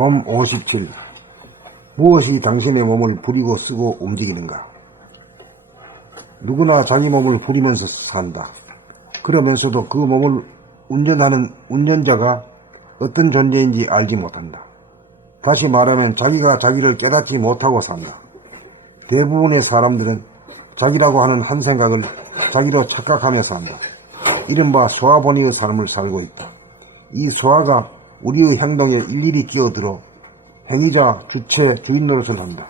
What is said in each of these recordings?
봄 57. 무엇이 당신의 몸을 부리고 쓰고 움직이는가? 누구나 자기 몸을 부리면서 산다. 그러면서도 그 몸을 운전하는 운전자가 어떤 존재인지 알지 못한다. 다시 말하면 자기가 자기를 깨닫지 못하고 산다. 대부분의 사람들은 자기라고 하는 한 생각을 자기로 착각하며 산다. 이른바 소화본의의 삶을 살고 있다. 이 소화가 우리의 행동에 일일이 끼어들어 행위자, 주체, 주인 노릇을 한다.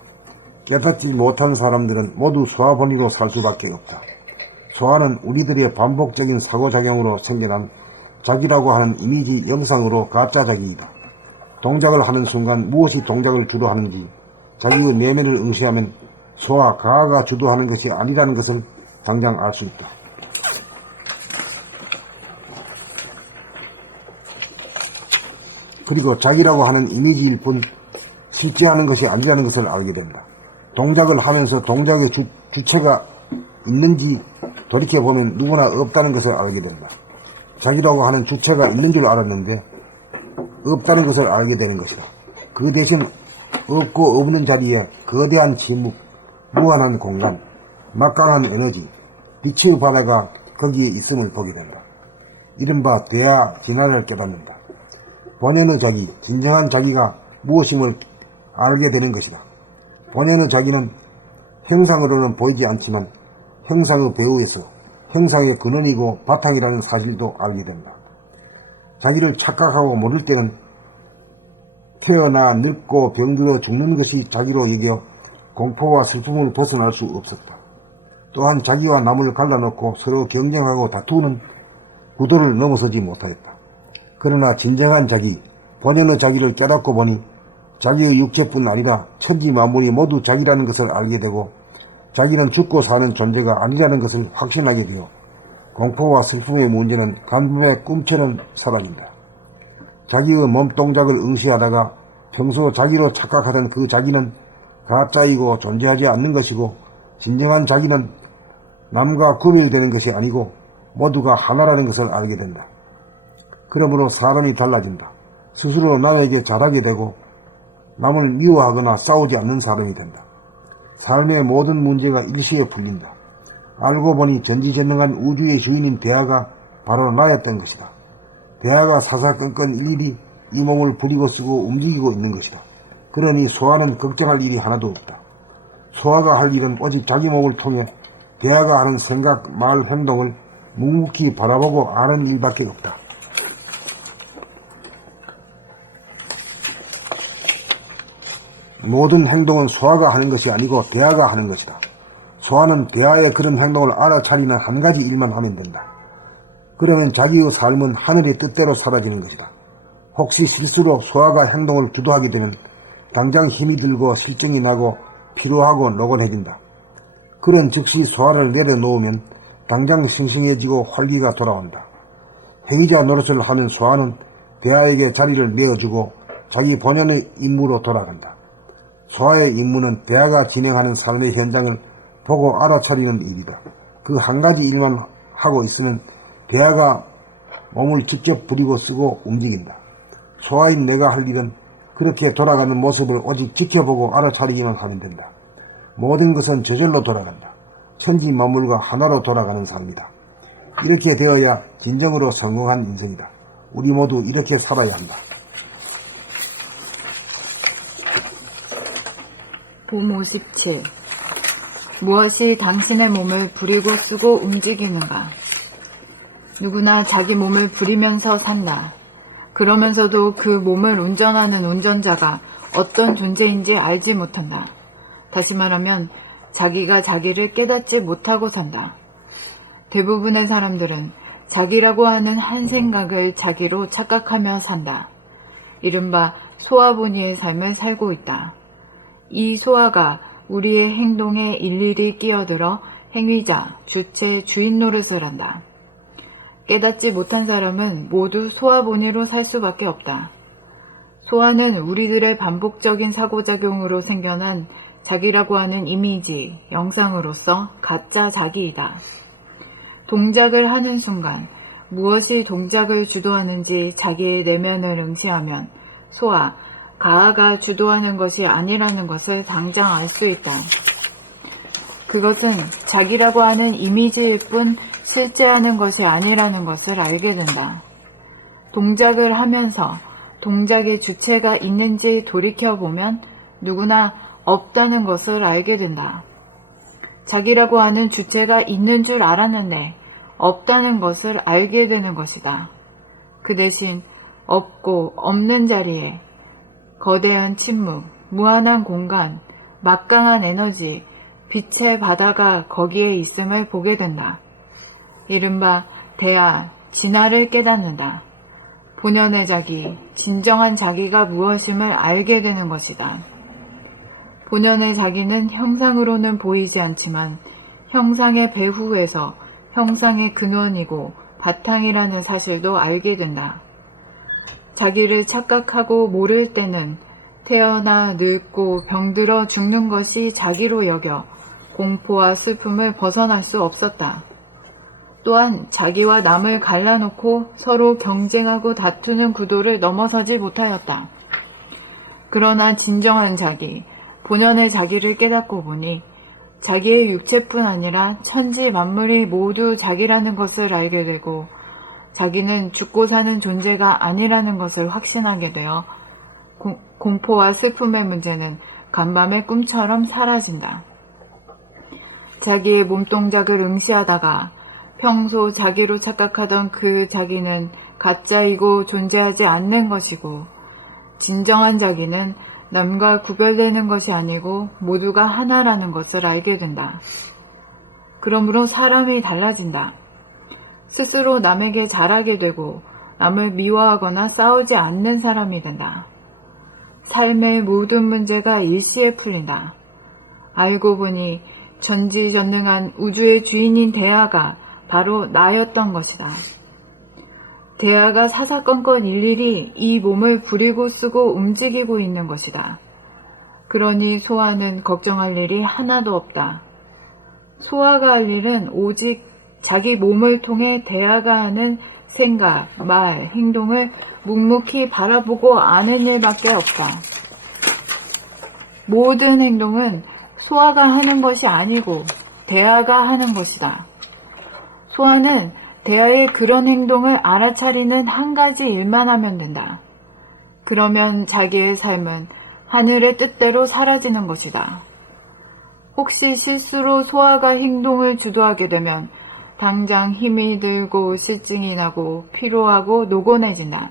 깨닫지 못한 사람들은 모두 소화본의로 살 수밖에 없다. 소화는 우리들의 반복적인 사고작용으로 생겨난 자기라고 하는 이미지 영상으로 가짜 자기이다. 동작을 하는 순간 무엇이 동작을 주로 하는지 자기의 내면을 응시하면 소화, 가하가 주도하는 것이 아니라는 것을 당장 알 수 있다. 그리고 자기라고 하는 이미지일 뿐 실제 하는 것이 아니라는 것을 알게 된다. 동작을 하면서 동작의 주체가 있는지 돌이켜보면 누구나 없다는 것을 알게 된다. 자기라고 하는 주체가 있는 줄 알았는데 없다는 것을 알게 되는 것이다. 그 대신 없고 없는 자리에 거대한 침묵, 무한한 공간, 막강한 에너지, 빛의 바다가 거기에 있음을 보게 된다. 이른바 대하 진화를 깨닫는다. 본연의 자기, 진정한 자기가 무엇임을 알게 되는 것이다. 본연의 자기는 형상으로는 보이지 않지만 형상의 배후에서 형상의 근원이고 바탕이라는 사실도 알게 된다. 자기를 착각하고 모를 때는 태어나 늙고 병들어 죽는 것이 자기로 여겨 공포와 슬픔을 벗어날 수 없었다. 또한 자기와 남을 갈라놓고 서로 경쟁하고 다투는 구도를 넘어서지 못하였다. 그러나 진정한 자기, 본연의 자기를 깨닫고 보니 자기의 육체뿐 아니라 천지 만물이 모두 자기라는 것을 알게 되고 자기는 죽고 사는 존재가 아니라는 것을 확신하게 되어 공포와 슬픔의 문제는 간밤의 꿈처럼 사라진다. 자기의 몸동작을 응시하다가 평소 자기로 착각하던 그 자기는 가짜이고 존재하지 않는 것이고 진정한 자기는 남과 구별되는 것이 아니고 모두가 하나라는 것을 알게 된다. 그러므로 사람이 달라진다. 스스로 남에게 잘하게 되고 남을 미워하거나 싸우지 않는 사람이 된다. 삶의 모든 문제가 일시에 풀린다. 알고 보니 전지전능한 우주의 주인인 대하가 바로 나였던 것이다. 대하가 사사건건 일일이 이 몸을 부리고 쓰고 움직이고 있는 것이다. 그러니 소화는 걱정할 일이 하나도 없다. 소화가 할 일은 오직 자기 몸을 통해 대하가 하는 생각, 말, 행동을 묵묵히 바라보고 아는 일밖에 없다. 모든 행동은 소화가 하는 것이 아니고 대하가 하는 것이다. 소화는 대하의 그런 행동을 알아차리는 한 가지 일만 하면 된다. 그러면 자기의 삶은 하늘의 뜻대로 사라지는 것이다. 혹시 실수로 소화가 행동을 주도하게 되면 당장 힘이 들고 실증이 나고 피로하고 노곤해진다. 그런 즉시 소화를 내려놓으면 당장 싱싱해지고 활기가 돌아온다. 행위자 노릇을 하는 소화는 대하에게 자리를 내어주고 자기 본연의 임무로 돌아간다. 소화의 임무는 대하가 진행하는 삶의 현장을 보고 알아차리는 일이다. 그 한 가지 일만 하고 있으면 대하가 몸을 직접 부리고 쓰고 움직인다. 소화인 내가 할 일은 그렇게 돌아가는 모습을 오직 지켜보고 알아차리기만 하면 된다. 모든 것은 저절로 돌아간다. 천지 만물과 하나로 돌아가는 삶이다. 이렇게 되어야 진정으로 성공한 인생이다. 우리 모두 이렇게 살아야 한다. 봄 57. 무엇이 당신의 몸을 부리고 쓰고 움직이는가? 누구나 자기 몸을 부리면서 산다. 그러면서도 그 몸을 운전하는 운전자가 어떤 존재인지 알지 못한다. 다시 말하면 자기가 자기를 깨닫지 못하고 산다. 대부분의 사람들은 자기라고 하는 한 생각을 자기로 착각하며 산다. 이른바 소화본의의 삶을 살고 있다. 이 소화가 우리의 행동에 일일이 끼어들어 행위자, 주체, 주인 노릇을 한다. 깨닫지 못한 사람은 모두 소화본의로 살 수밖에 없다. 소화는 우리들의 반복적인 사고작용으로 생겨난 자기라고 하는 이미지, 영상으로서 가짜 자기이다. 동작을 하는 순간 무엇이 동작을 주도하는지 자기의 내면을 응시하면 소화, 가아가 주도하는 것이 아니라는 것을 당장 알 수 있다. 그것은 자기라고 하는 이미지일 뿐 실제 하는 것이 아니라는 것을 알게 된다. 동작을 하면서 동작의 주체가 있는지 돌이켜보면 누구나 없다는 것을 알게 된다. 자기라고 하는 주체가 있는 줄 알았는데 없다는 것을 알게 되는 것이다. 그 대신 없고 없는 자리에 거대한 침묵, 무한한 공간, 막강한 에너지, 빛의 바다가 거기에 있음을 보게 된다. 이른바 대하, 진화를 깨닫는다. 본연의 자기, 진정한 자기가 무엇임을 알게 되는 것이다. 본연의 자기는 형상으로는 보이지 않지만 형상의 배후에서 형상의 근원이고 바탕이라는 사실도 알게 된다. 자기를 착각하고 모를 때는 태어나 늙고 병들어 죽는 것이 자기로 여겨 공포와 슬픔을 벗어날 수 없었다. 또한 자기와 남을 갈라놓고 서로 경쟁하고 다투는 구도를 넘어서지 못하였다. 그러나 진정한 자기, 본연의 자기를 깨닫고 보니 자기의 육체뿐 아니라 천지 만물이 모두 자기라는 것을 알게 되고 자기는 죽고 사는 존재가 아니라는 것을 확신하게 되어 공포와 슬픔의 문제는 간밤의 꿈처럼 사라진다. 자기의 몸동작을 응시하다가 평소 자기로 착각하던 그 자기는 가짜이고 존재하지 않는 것이고 진정한 자기는 남과 구별되는 것이 아니고 모두가 하나라는 것을 알게 된다. 그러므로 사람이 달라진다. 스스로 남에게 잘하게 되고 남을 미워하거나 싸우지 않는 사람이 된다. 삶의 모든 문제가 일시에 풀린다. 알고 보니 전지전능한 우주의 주인인 대하가 바로 나였던 것이다. 대하가 사사건건 일일이 이 몸을 부리고 쓰고 움직이고 있는 것이다. 그러니 소아는 걱정할 일이 하나도 없다. 소아가 할 일은 오직 자기 몸을 통해 대하가 하는 생각, 말, 행동을 묵묵히 바라보고 아는 일밖에 없다. 모든 행동은 소아가 하는 것이 아니고 대하가 하는 것이다. 소아는 대하의 그런 행동을 알아차리는 한 가지 일만 하면 된다. 그러면 자기의 삶은 하늘의 뜻대로 사라지는 것이다. 혹시 실수로 소아가 행동을 주도하게 되면 당장 힘이 들고 실증이 나고 피로하고 노곤해진다.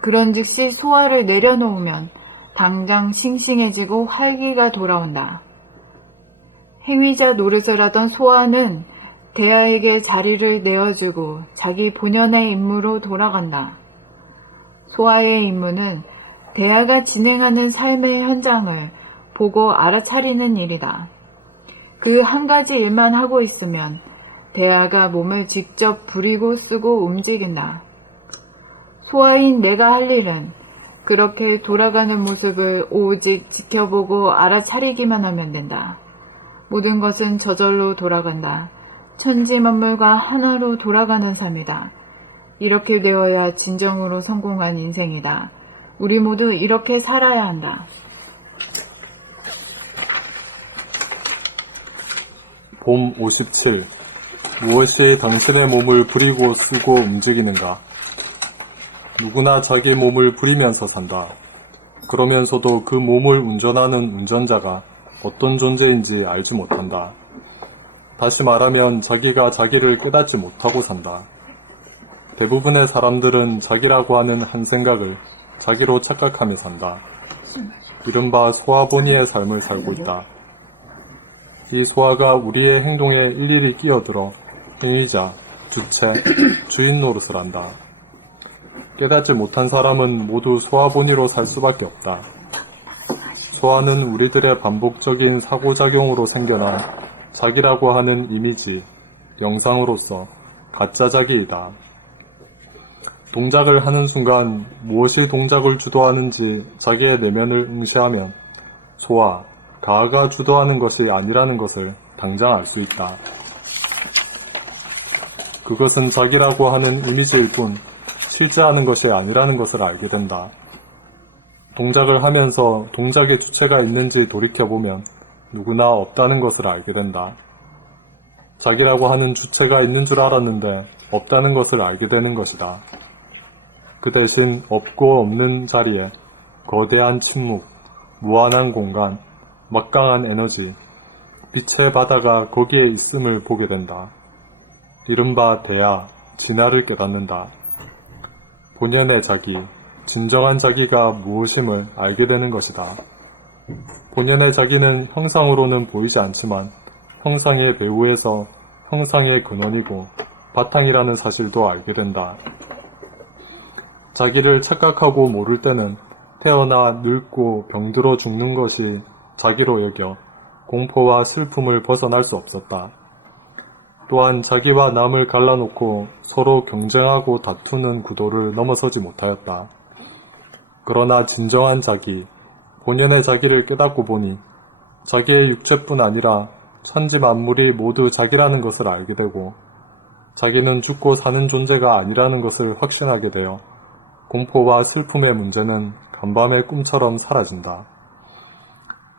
그런 즉시 소아를 내려놓으면 당장 싱싱해지고 활기가 돌아온다. 행위자 노릇을 하던 소아는 대하에게 자리를 내어주고 자기 본연의 임무로 돌아간다. 소아의 임무는 대하가 진행하는 삶의 현장을 보고 알아차리는 일이다. 그 한 가지 일만 하고 있으면 대하가 몸을 직접 부리고 쓰고 움직인다. 소아인 내가 할 일은 그렇게 돌아가는 모습을 오직 지켜보고 알아차리기만 하면 된다. 모든 것은 저절로 돌아간다. 천지 만물과 하나로 돌아가는 삶이다. 이렇게 되어야 진정으로 성공한 인생이다. 우리 모두 이렇게 살아야 한다. 봄 57. 무엇이 당신의 몸을 부리고 쓰고 움직이는가? 누구나 자기 몸을 부리면서 산다. 그러면서도 그 몸을 운전하는 운전자가 어떤 존재인지 알지 못한다. 다시 말하면 자기가 자기를 깨닫지 못하고 산다. 대부분의 사람들은 자기라고 하는 한 생각을 자기로 착각하며 산다. 이른바 소아본의의 삶을 살고 있다. 이 소아가 우리의 행동에 일일이 끼어들어 행위자, 주체, 주인 노릇을 한다. 깨닫지 못한 사람은 모두 소아본의로 살 수밖에 없다. 소아는 우리들의 반복적인 사고작용으로 생겨난 자기라고 하는 이미지, 영상으로서 가짜 자기이다. 동작을 하는 순간 무엇이 동작을 주도하는지 자기의 내면을 응시하면 소아, 가아가 주도하는 것이 아니라는 것을 당장 알 수 있다. 그것은 자기라고 하는 이미지일 뿐 실제 하는 것이 아니라는 것을 알게 된다. 동작을 하면서 동작의 주체가 있는지 돌이켜보면 누구나 없다는 것을 알게 된다. 자기라고 하는 주체가 있는 줄 알았는데 없다는 것을 알게 되는 것이다. 그 대신 없고 없는 자리에 거대한 침묵, 무한한 공간, 막강한 에너지, 빛의 바다가 거기에 있음을 보게 된다. 이른바 대야, 진화를 깨닫는다. 본연의 자기, 진정한 자기가 무엇임을 알게 되는 것이다. 본연의 자기는 형상으로는 보이지 않지만 형상의 배후에서 형상의 근원이고 바탕이라는 사실도 알게 된다. 자기를 착각하고 모를 때는 태어나 늙고 병들어 죽는 것이 자기로 여겨 공포와 슬픔을 벗어날 수 없었다. 또한 자기와 남을 갈라놓고 서로 경쟁하고 다투는 구도를 넘어서지 못하였다. 그러나 진정한 자기, 본연의 자기를 깨닫고 보니 자기의 육체뿐 아니라 천지 만물이 모두 자기라는 것을 알게 되고 자기는 죽고 사는 존재가 아니라는 것을 확신하게 되어 공포와 슬픔의 문제는 간밤의 꿈처럼 사라진다.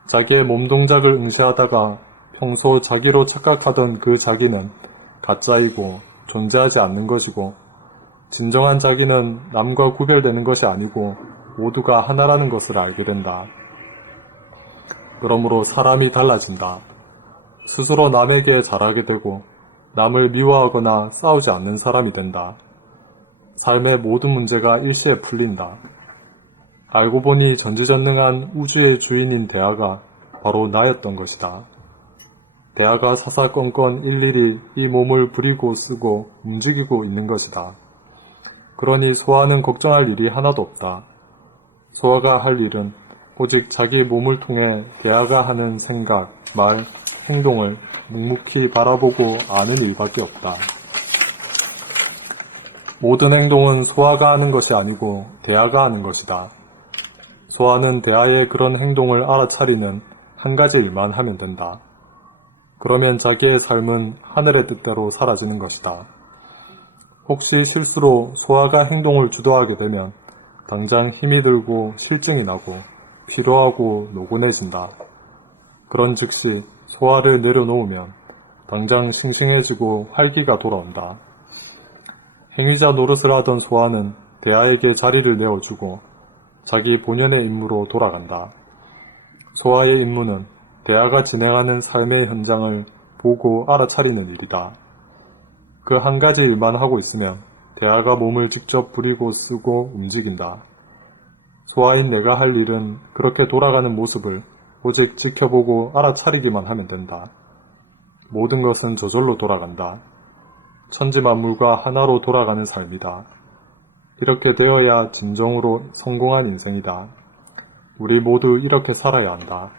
자기의 몸 동작을 응시하다가 평소 자기로 착각하던 그 자기는 가짜이고 존재하지 않는 것이고 진정한 자기는 남과 구별되는 것이 아니고 모두가 하나라는 것을 알게 된다. 그러므로 사람이 달라진다. 스스로 남에게 잘하게 되고 남을 미워하거나 싸우지 않는 사람이 된다. 삶의 모든 문제가 일시에 풀린다. 알고 보니 전지전능한 우주의 주인인 대하가 바로 나였던 것이다. 대하가 사사건건 일일이 이 몸을 부리고 쓰고 움직이고 있는 것이다. 그러니 소아는 걱정할 일이 하나도 없다. 소아가 할 일은 오직 자기 몸을 통해 대하가 하는 생각, 말, 행동을 묵묵히 바라보고 아는 일밖에 없다. 모든 행동은 소아가 하는 것이 아니고 대하가 하는 것이다. 소아는 대하의 그런 행동을 알아차리는 한 가지 일만 하면 된다. 그러면 자기의 삶은 하늘의 뜻대로 사라지는 것이다. 혹시 실수로 소아가 행동을 주도하게 되면 당장 힘이 들고 실증이 나고 피로하고 노곤해진다. 그런 즉시 소아를 내려놓으면 당장 싱싱해지고 활기가 돌아온다. 행위자 노릇을 하던 소아는 대하에게 자리를 내어주고 자기 본연의 임무로 돌아간다. 소아의 임무는 대하가 진행하는 삶의 현장을 보고 알아차리는 일이다. 그 한 가지 일만 하고 있으면 대하가 몸을 직접 부리고 쓰고 움직인다. 소아인 내가 할 일은 그렇게 돌아가는 모습을 오직 지켜보고 알아차리기만 하면 된다. 모든 것은 저절로 돌아간다. 천지 만물과 하나로 돌아가는 삶이다. 이렇게 되어야 진정으로 성공한 인생이다. 우리 모두 이렇게 살아야 한다.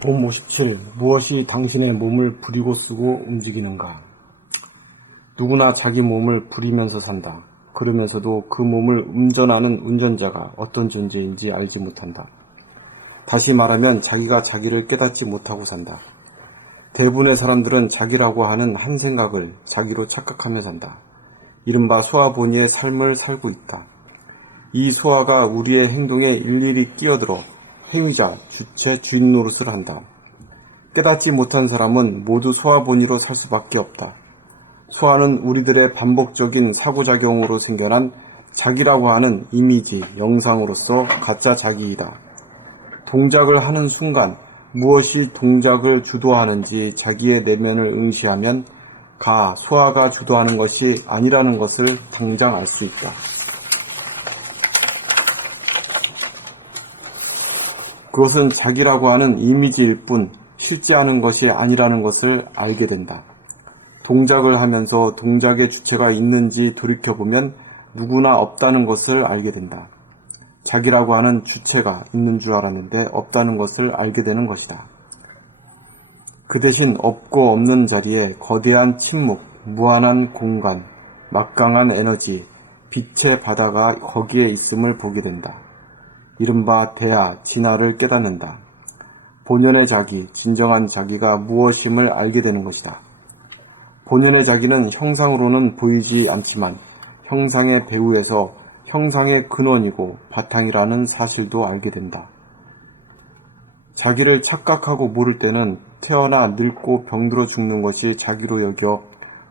봄 57. 무엇이 당신의 몸을 부리고 쓰고 움직이는가? 누구나 자기 몸을 부리면서 산다. 그러면서도 그 몸을 운전하는 운전자가 어떤 존재인지 알지 못한다. 다시 말하면 자기가 자기를 깨닫지 못하고 산다. 대부분의 사람들은 자기라고 하는 한 생각을 자기로 착각하며 산다. 이른바 소아본의의 삶을 살고 있다. 이 소아가 우리의 행동에 일일이 끼어들어 행위자, 주체, 주인 노릇을 한다. 깨닫지 못한 사람은 모두 소아본의로 살 수밖에 없다. 소아는 우리들의 반복적인 사고작용으로 생겨난 자기라고 하는 이미지, 영상으로서 가짜 자기이다. 동작을 하는 순간 무엇이 동작을 주도하는지 자기의 내면을 응시하면 소아가 주도하는 것이 아니라는 것을 당장 알 수 있다. 그것은 자기라고 하는 이미지일 뿐 실제 하는 것이 아니라는 것을 알게 된다. 동작을 하면서 동작의 주체가 있는지 돌이켜보면 누구나 없다는 것을 알게 된다. 자기라고 하는 주체가 있는 줄 알았는데 없다는 것을 알게 되는 것이다. 그 대신 없고 없는 자리에 거대한 침묵, 무한한 공간, 막강한 에너지, 빛의 바다가 거기에 있음을 보게 된다. 이른바 대하, 진화를 깨닫는다. 본연의 자기, 진정한 자기가 무엇임을 알게 되는 것이다. 본연의 자기는 형상으로는 보이지 않지만 형상의 배후에서 형상의 근원이고 바탕이라는 사실도 알게 된다. 자기를 착각하고 모를 때는 태어나 늙고 병들어 죽는 것이 자기로 여겨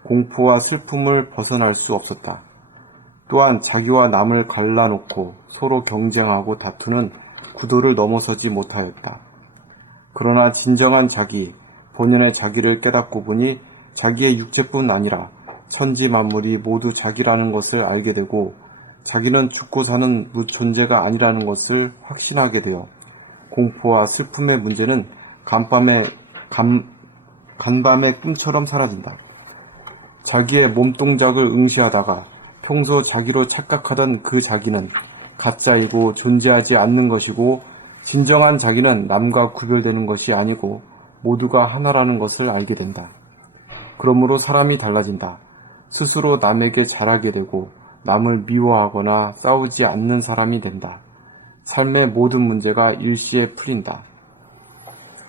공포와 슬픔을 벗어날 수 없었다. 또한 자기와 남을 갈라놓고 서로 경쟁하고 다투는 구도를 넘어서지 못하였다. 그러나 진정한 자기, 본연의 자기를 깨닫고 보니 자기의 육체뿐 아니라 천지 만물이 모두 자기라는 것을 알게 되고 자기는 죽고 사는 무존재가 아니라는 것을 확신하게 되어 공포와 슬픔의 문제는 간밤의 꿈처럼 사라진다. 자기의 몸동작을 응시하다가 평소 자기로 착각하던 그 자기는 가짜이고 존재하지 않는 것이고 진정한 자기는 남과 구별되는 것이 아니고 모두가 하나라는 것을 알게 된다. 그러므로 사람이 달라진다. 스스로 남에게 잘하게 되고 남을 미워하거나 싸우지 않는 사람이 된다. 삶의 모든 문제가 일시에 풀린다.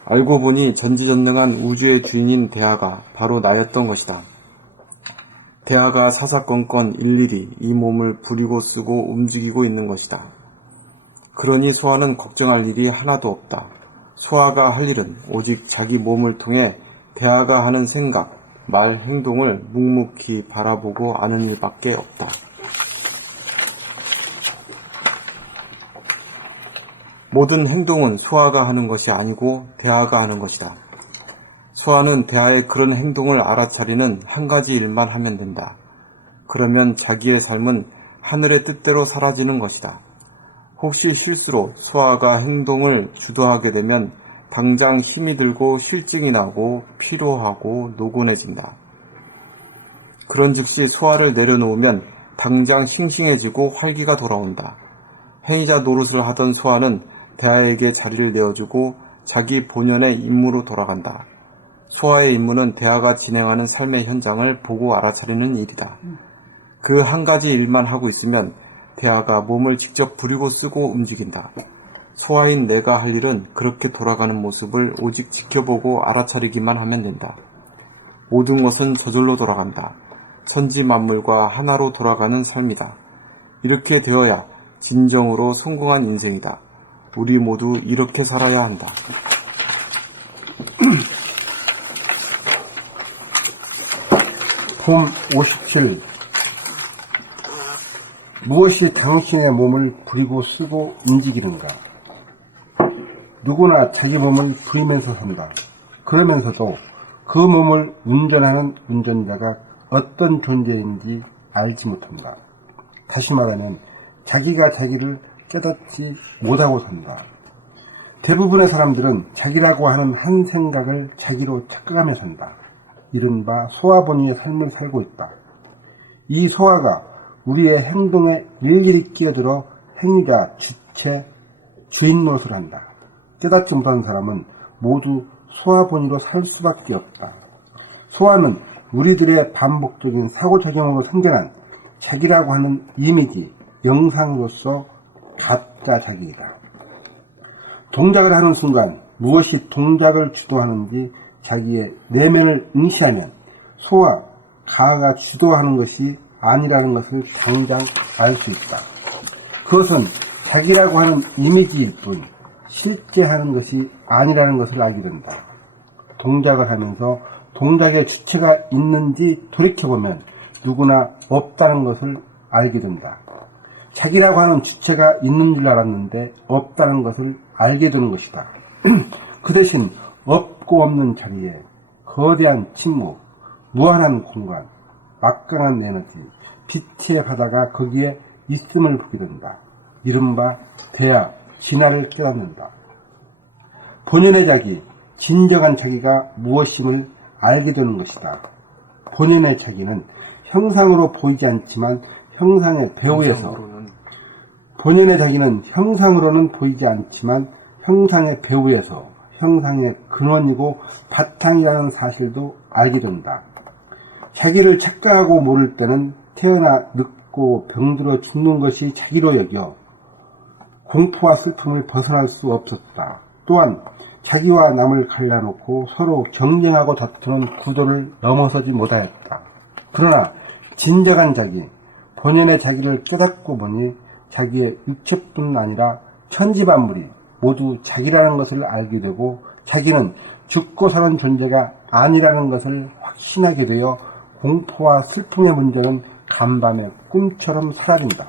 알고 보니 전지전능한 우주의 주인인 대하가 바로 나였던 것이다. 대하가 사사건건 일일이 이 몸을 부리고 쓰고 움직이고 있는 것이다. 그러니 소아는 걱정할 일이 하나도 없다. 소아가 할 일은 오직 자기 몸을 통해 대하가 하는 생각, 말, 행동을 묵묵히 바라보고 아는 일밖에 없다. 모든 행동은 소아가 하는 것이 아니고 대하가 하는 것이다. 소아는 대하의 그런 행동을 알아차리는 한 가지 일만 하면 된다. 그러면 자기의 삶은 하늘의 뜻대로 사라지는 것이다. 혹시 실수로 소아가 행동을 주도하게 되면 당장 힘이 들고 실증이 나고 피로하고 노곤해진다. 그런 즉시 소아를 내려놓으면 당장 싱싱해지고 활기가 돌아온다. 행위자 노릇을 하던 소아는 대하에게 자리를 내어주고 자기 본연의 임무로 돌아간다. 소아의 임무는 대하가 진행하는 삶의 현장을 보고 알아차리는 일이다. 그 한 가지 일만 하고 있으면 대하가 몸을 직접 부리고 쓰고 움직인다. 소아인 내가 할 일은 그렇게 돌아가는 모습을 오직 지켜보고 알아차리기만 하면 된다. 모든 것은 저절로 돌아간다. 천지 만물과 하나로 돌아가는 삶이다. 이렇게 되어야 진정으로 성공한 인생이다. 우리 모두 이렇게 살아야 한다. 폼 57. 무엇이 당신의 몸을 부리고 쓰고 움직이는가? 누구나 자기 몸을 부리면서 산다. 그러면서도 그 몸을 운전하는 운전자가 어떤 존재인지 알지 못한다. 다시 말하면 자기가 자기를 깨닫지 못하고 산다. 대부분의 사람들은 자기라고 하는 한 생각을 자기로 착각하며 산다. 이른바 소아본위의 삶을 살고 있다. 이 소아가 우리의 행동에 일일이 끼어들어 행위자, 주체, 주인 노릇을 한다. 깨닫지 못한 사람은 모두 소아본위로 살 수밖에 없다. 소아는 우리들의 반복적인 상호작용으로 생겨난 자기라고 하는 이미지, 영상으로서 가짜 자기이다. 동작을 하는 순간 무엇이 동작을 주도하는지 자기의 내면을 응시하면 소아, 가가 주도하는 것이 아니라는 것을 당장 알 수 있다. 그것은 자기라고 하는 이미지일 뿐 실제 하는 것이 아니라는 것을 알게 된다. 동작을 하면서 동작의 주체가 있는지 돌이켜보면 누구나 없다는 것을 알게 된다. 자기라고 하는 주체가 있는 줄 알았는데 없다는 것을 알게 되는 것이다. 그 대신 없고 없는 자리에 거대한 침묵, 무한한 공간, 막강한 에너지, 빛의 바다가 거기에 있음을 보게 된다. 이른바 대하, 진화를 깨닫는다. 본연의 자기, 진정한 자기가 무엇임을 알게 되는 것이다. 본연의 자기는 형상으로 보이지 않지만 형상의 배후에서 본연의 자기는 형상으로는 보이지 않지만 형상의 배후에서 형상의 근원이고 바탕이라는 사실도 알게 된다. 자기를 착각하고 모를 때는 태어나 늙고 병들어 죽는 것이 자기로 여겨 공포와 슬픔을 벗어날 수 없었다. 또한 자기와 남을 갈라놓고 서로 경쟁하고 다투는 구도를 넘어서지 못하였다. 그러나 진정한 자기, 본연의 자기를 깨닫고 보니 자기의 육체뿐 아니라 천지만물이 모두 자기라는 것을 알게 되고 자기는 죽고 사는 존재가 아니라는 것을 확신하게 되어 공포와 슬픔의 문제는 간밤의 꿈처럼 사라진다.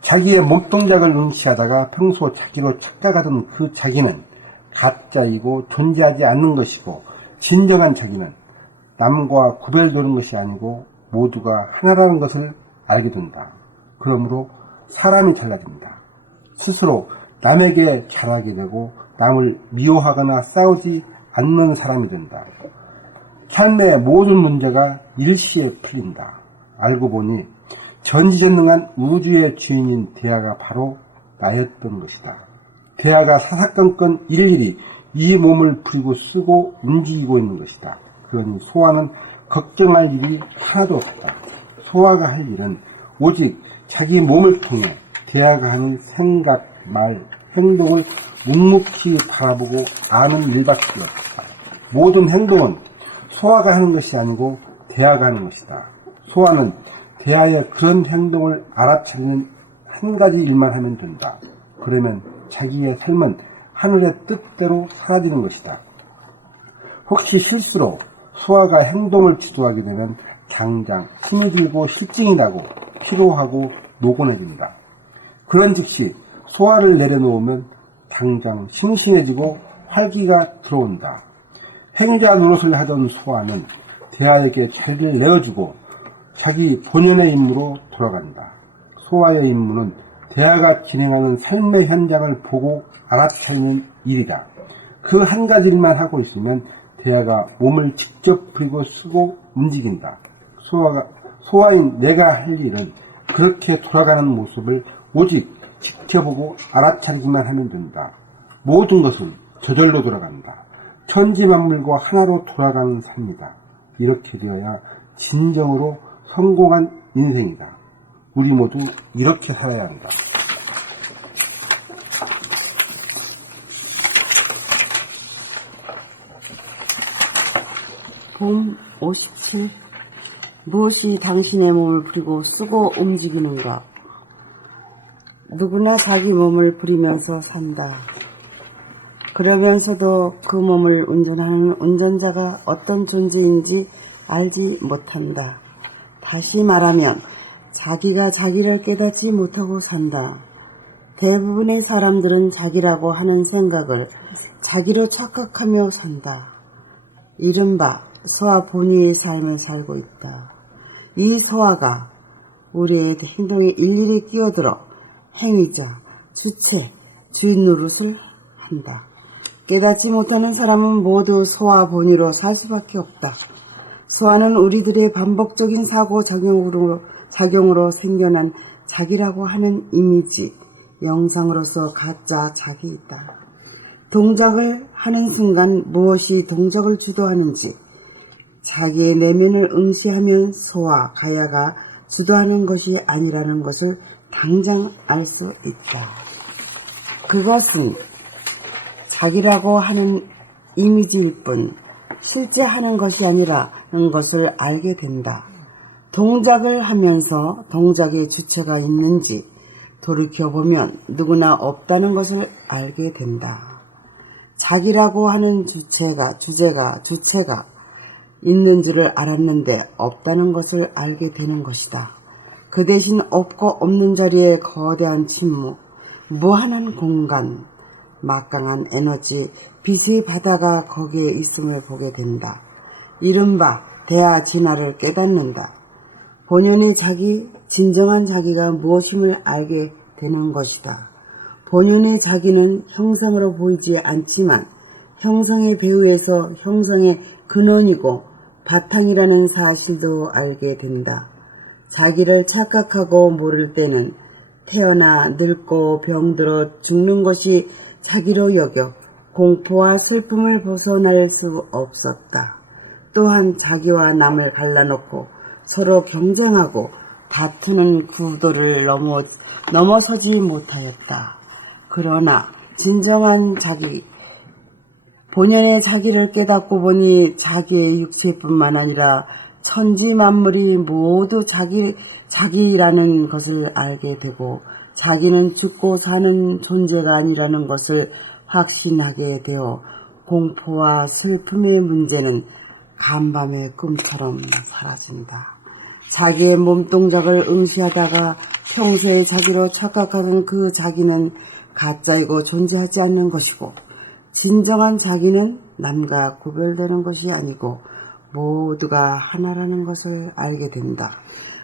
자기의 몸동작을 응시하다가 평소 자기로 착각하던 그 자기는 가짜이고 존재하지 않는 것이고 진정한 자기는 남과 구별되는 것이 아니고 모두가 하나라는 것을 알게 된다. 그러므로 사람이 달라진다. 스스로 남에게 잘하게 되고 남을 미워하거나 싸우지 않는 사람이 된다. 삶의 모든 문제가 일시에 풀린다. 알고 보니 전지전능한 우주의 주인인 대하가 바로 나였던 것이다. 대하가 사사건건 일일이 이 몸을 부리고 쓰고 움직이고 있는 것이다. 그러니 소화는 걱정할 일이 하나도 없다. 소화가 할 일은 오직 자기 몸을 통해 대하가 하는 생각, 말, 행동을 묵묵히 바라보고 아는 일밖에 없다. 모든 행동은 소화가 하는 것이 아니고 대하가 하는 것이다. 소화는 대하의 그런 행동을 알아차리는 한 가지 일만 하면 된다. 그러면 자기의 삶은 하늘의 뜻대로 사라지는 것이다. 혹시 실수로 소화가 행동을 주도하게 되면 당장 힘이 들고 실증이 나고 피로하고 노곤해진다. 그런 즉시 소화를 내려놓으면 당장 싱싱해지고 활기가 들어온다. 행자 노릇을 하던 소화는 대하에게 자리를 내어주고 자기 본연의 임무로 돌아간다. 소화의 임무는 대하가 진행하는 삶의 현장을 보고 알아차리는 일이다. 그 한 가지 일만 하고 있으면 대하가 몸을 직접 부리고 쓰고 움직인다. 소화인 내가 할 일은 그렇게 돌아가는 모습을 오직 지켜보고 알아차리기만 하면 된다. 모든 것은 저절로 돌아간다. 천지만물과 하나로 돌아가는 삶이다. 이렇게 되어야 진정으로 성공한 인생이다. 우리 모두 이렇게 살아야 한다. 봄 57. 무엇이 당신의 몸을 부리고 쓰고 움직이는가? 누구나 자기 몸을 부리면서 산다. 그러면서도 그 몸을 운전하는 운전자가 어떤 존재인지 알지 못한다. 다시 말하면 자기가 자기를 깨닫지 못하고 산다. 대부분의 사람들은 자기라고 하는 생각을 자기로 착각하며 산다. 이른바 소화 본위의 삶을 살고 있다. 이 소화가 우리의 행동에 일일이 끼어들어 행위자, 주체, 주인 노릇을 한다. 깨닫지 못하는 사람은 모두 소화 본위로 살 수밖에 없다. 소화는 우리들의 반복적인 사고 작용으로 생겨난 자기라고 하는 이미지, 영상으로서 가짜 자기이다. 동작을 하는 순간 무엇이 동작을 주도하는지, 자기의 내면을 응시하면 소화, 가야가 주도하는 것이 아니라는 것을 당장 알 수 있다. 그것은 자기라고 하는 이미지일 뿐 실제 하는 것이 아니라는 것을 알게 된다. 동작을 하면서 동작의 주체가 있는지 돌이켜보면 누구나 없다는 것을 알게 된다. 자기라고 하는 주체가 있는 줄을 알았는데 없다는 것을 알게 되는 것이다. 그 대신 없고 없는 자리에 거대한 침묵, 무한한 공간, 막강한 에너지, 빛의 바다가 거기에 있음을 보게 된다. 이른바 대하 진화를 깨닫는다. 본연의 자기, 진정한 자기가 무엇임을 알게 되는 것이다. 본연의 자기는 형상으로 보이지 않지만 형성의 배후에서 형성의 근원이고 바탕이라는 사실도 알게 된다. 자기를 착각하고 모를 때는 태어나 늙고 병들어 죽는 것이 자기로 여겨 공포와 슬픔을 벗어날 수 없었다. 또한 자기와 남을 갈라놓고 서로 경쟁하고 다투는 구도를 넘어서지 못하였다. 그러나 진정한 자기, 본연의 자기를 깨닫고 보니 자기의 육체뿐만 아니라 천지 만물이 모두 자기라는 것을 알게 되고 자기는 죽고 사는 존재가 아니라는 것을 확신하게 되어 공포와 슬픔의 문제는 간밤의 꿈처럼 사라진다. 자기의 몸동작을 응시하다가 평소에 자기로 착각하던 그 자기는 가짜이고 존재하지 않는 것이고 진정한 자기는 남과 구별되는 것이 아니고 모두가 하나라는 것을 알게 된다.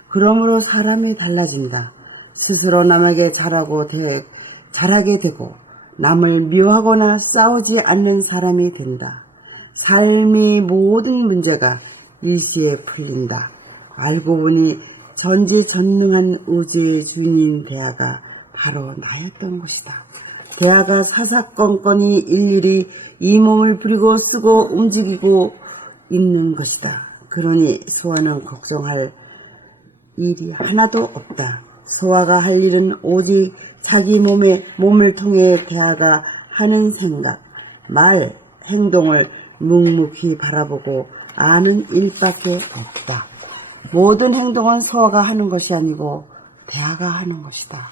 그러므로 사람이 달라진다. 스스로 남에게 잘하게 되고 남을 미워하거나 싸우지 않는 사람이 된다. 삶의 모든 문제가 일시에 풀린다. 알고 보니 전지전능한 우주의 주인인 대하가 바로 나였던 것이다. 대하가 사사건건이 일일이 이 몸을 부리고 쓰고 움직이고 있는 것이다. 그러니 소아는 걱정할 일이 하나도 없다. 소아가 할 일은 오직 자기 몸을 통해 대하가 하는 생각, 말, 행동을 묵묵히 바라보고 아는 일밖에 없다. 모든 행동은 소아가 하는 것이 아니고 대하가 하는 것이다.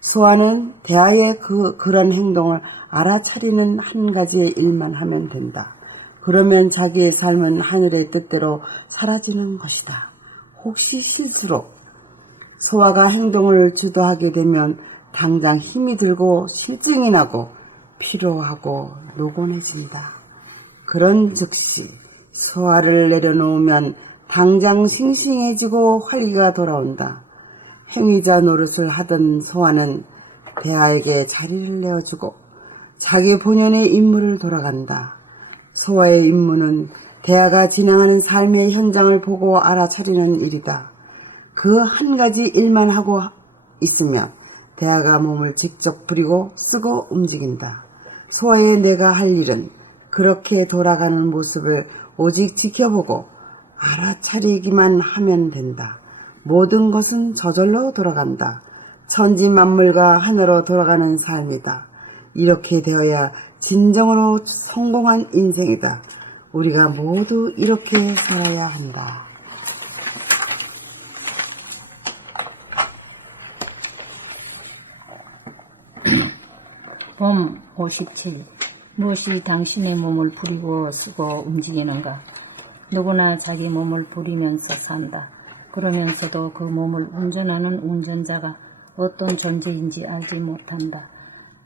소아는 대하의 그런 행동을 알아차리는 한 가지의 일만 하면 된다. 그러면 자기의 삶은 하늘의 뜻대로 사라지는 것이다. 혹시 실수로 소아가 행동을 주도하게 되면 당장 힘이 들고 실증이 나고 피로하고 노곤해진다. 그런 즉시 소아를 내려놓으면 당장 싱싱해지고 활기가 돌아온다. 행위자 노릇을 하던 소아는 대하에게 자리를 내어주고 자기 본연의 임무를 돌아간다. 소아의 임무는 대하가 진행하는 삶의 현장을 보고 알아차리는 일이다. 그 한 가지 일만 하고 있으면 대하가 몸을 직접 부리고 쓰고 움직인다. 소아의 내가 할 일은 그렇게 돌아가는 모습을 오직 지켜보고 알아차리기만 하면 된다. 모든 것은 저절로 돌아간다. 천지 만물과 하늘로 돌아가는 삶이다. 이렇게 되어야 진정으로 성공한 인생이다. 우리가 모두 이렇게 살아야 한다. 봄 57. 무엇이 당신의 몸을 부리고 쓰고 움직이는가? 누구나 자기 몸을 부리면서 산다. 그러면서도 그 몸을 운전하는 운전자가 어떤 존재인지 알지 못한다.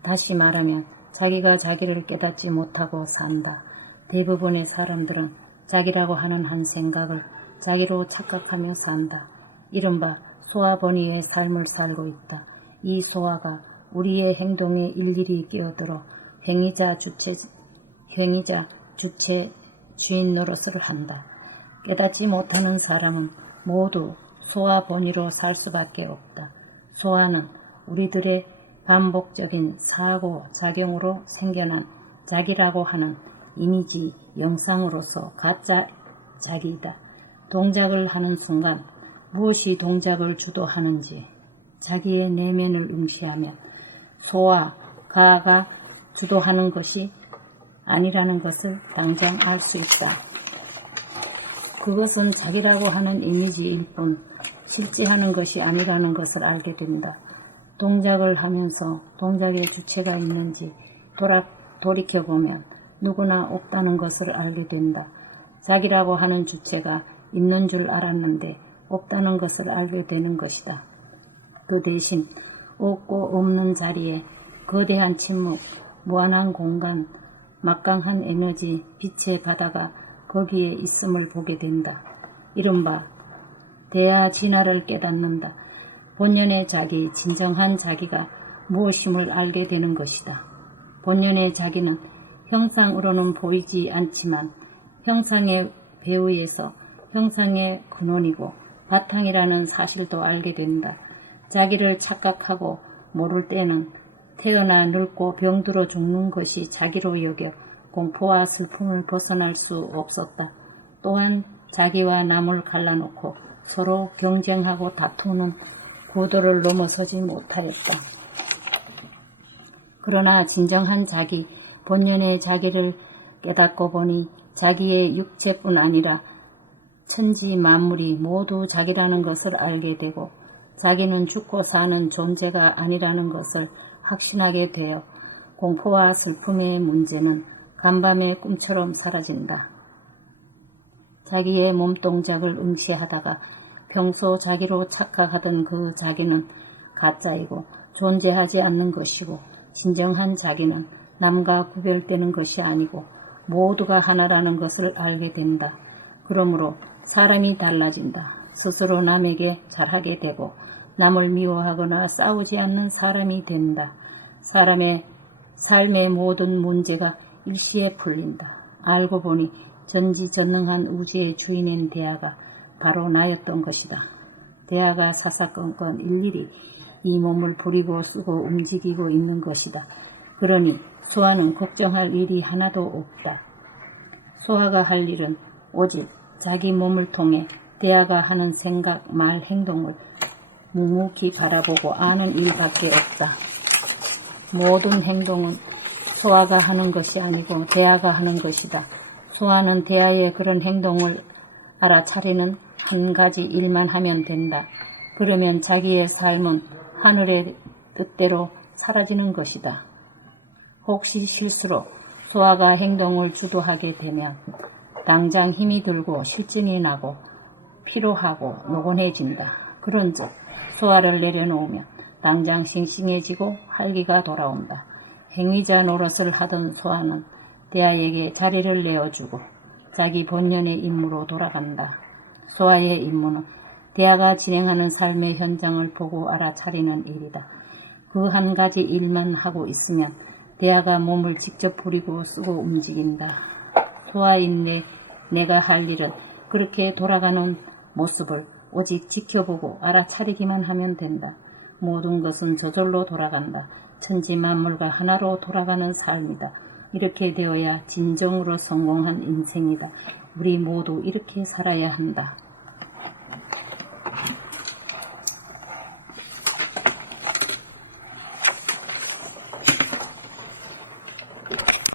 다시 말하면 자기가 자기를 깨닫지 못하고 산다. 대부분의 사람들은 자기라고 하는 한 생각을 자기로 착각하며 산다. 이른바 소아번위의 삶을 살고 있다. 이 소아가 우리의 행동에 일일이 끼어들어 행위자 주체 주인 노릇을 한다. 깨닫지 못하는 사람은 모두 소아 번위로 살 수밖에 없다. 소아는 우리들의 반복적인 사고 작용으로 생겨난 자기라고 하는 이미지 영상으로서 가짜 자기이다. 동작을 하는 순간 무엇이 동작을 주도하는지 자기의 내면을 응시하면 소와 가가 주도하는 것이 아니라는 것을 당장 알 수 있다. 그것은 자기라고 하는 이미지일 뿐 실제 하는 것이 아니라는 것을 알게 된다. 동작을 하면서 동작의 주체가 있는지 돌이켜보면 누구나 없다는 것을 알게 된다. 자기라고 하는 주체가 있는 줄 알았는데 없다는 것을 알게 되는 것이다. 그 대신 없고 없는 자리에 거대한 침묵, 무한한 공간, 막강한 에너지, 빛의 바다가 거기에 있음을 보게 된다. 이른바 대하 진화를 깨닫는다. 본연의 자기, 진정한 자기가 무엇임을 알게 되는 것이다. 본연의 자기는 형상으로는 보이지 않지만 형상의 배후에서 형상의 근원이고 바탕이라는 사실도 알게 된다. 자기를 착각하고 모를 때는 태어나 늙고 병들어 죽는 것이 자기로 여겨 공포와 슬픔을 벗어날 수 없었다. 또한 자기와 남을 갈라놓고 서로 경쟁하고 다투는 구도를 넘어서지 못하였다. 그러나 진정한 자기, 본연의 자기를 깨닫고 보니 자기의 육체뿐 아니라 천지 만물이 모두 자기라는 것을 알게 되고 자기는 죽고 사는 존재가 아니라는 것을 확신하게 되어 공포와 슬픔의 문제는 간밤의 꿈처럼 사라진다. 자기의 몸동작을 응시하다가 평소 자기로 착각하던 그 자기는 가짜이고 존재하지 않는 것이고 진정한 자기는 남과 구별되는 것이 아니고 모두가 하나라는 것을 알게 된다. 그러므로 사람이 달라진다. 스스로 남에게 잘하게 되고 남을 미워하거나 싸우지 않는 사람이 된다. 사람의 삶의 모든 문제가 일시에 풀린다. 알고 보니 전지전능한 우주의 주인인 대하가 바로 나였던 것이다. 대하가 사사건건 일일이 이 몸을 부리고 쓰고 움직이고 있는 것이다. 그러니 소아는 걱정할 일이 하나도 없다. 소아가 할 일은 오직 자기 몸을 통해 대하가 하는 생각, 말, 행동을 묵묵히 바라보고 아는 일밖에 없다. 모든 행동은 소아가 하는 것이 아니고 대하가 하는 것이다. 소아는 대하의 그런 행동을 알아차리는 한 가지 일만 하면 된다. 그러면 자기의 삶은 하늘의 뜻대로 사라지는 것이다. 혹시 실수로 소아가 행동을 주도하게 되면 당장 힘이 들고 실증이 나고 피로하고 노곤해진다. 그런즉 소아를 내려놓으면 당장 싱싱해지고 활기가 돌아온다. 행위자 노릇을 하던 소아는 대하에게 자리를 내어주고 자기 본연의 임무로 돌아간다. 소아의 임무는 대하가 진행하는 삶의 현장을 보고 알아차리는 일이다. 그 한 가지 일만 하고 있으면 대하가 몸을 직접 부리고 쓰고 움직인다. 소아인 내가 할 일은 그렇게 돌아가는 모습을 오직 지켜보고 알아차리기만 하면 된다. 모든 것은 저절로 돌아간다. 천지 만물과 하나로 돌아가는 삶이다. 이렇게 되어야 진정으로 성공한 인생이다. 우리 모두 이렇게 살아야 한다.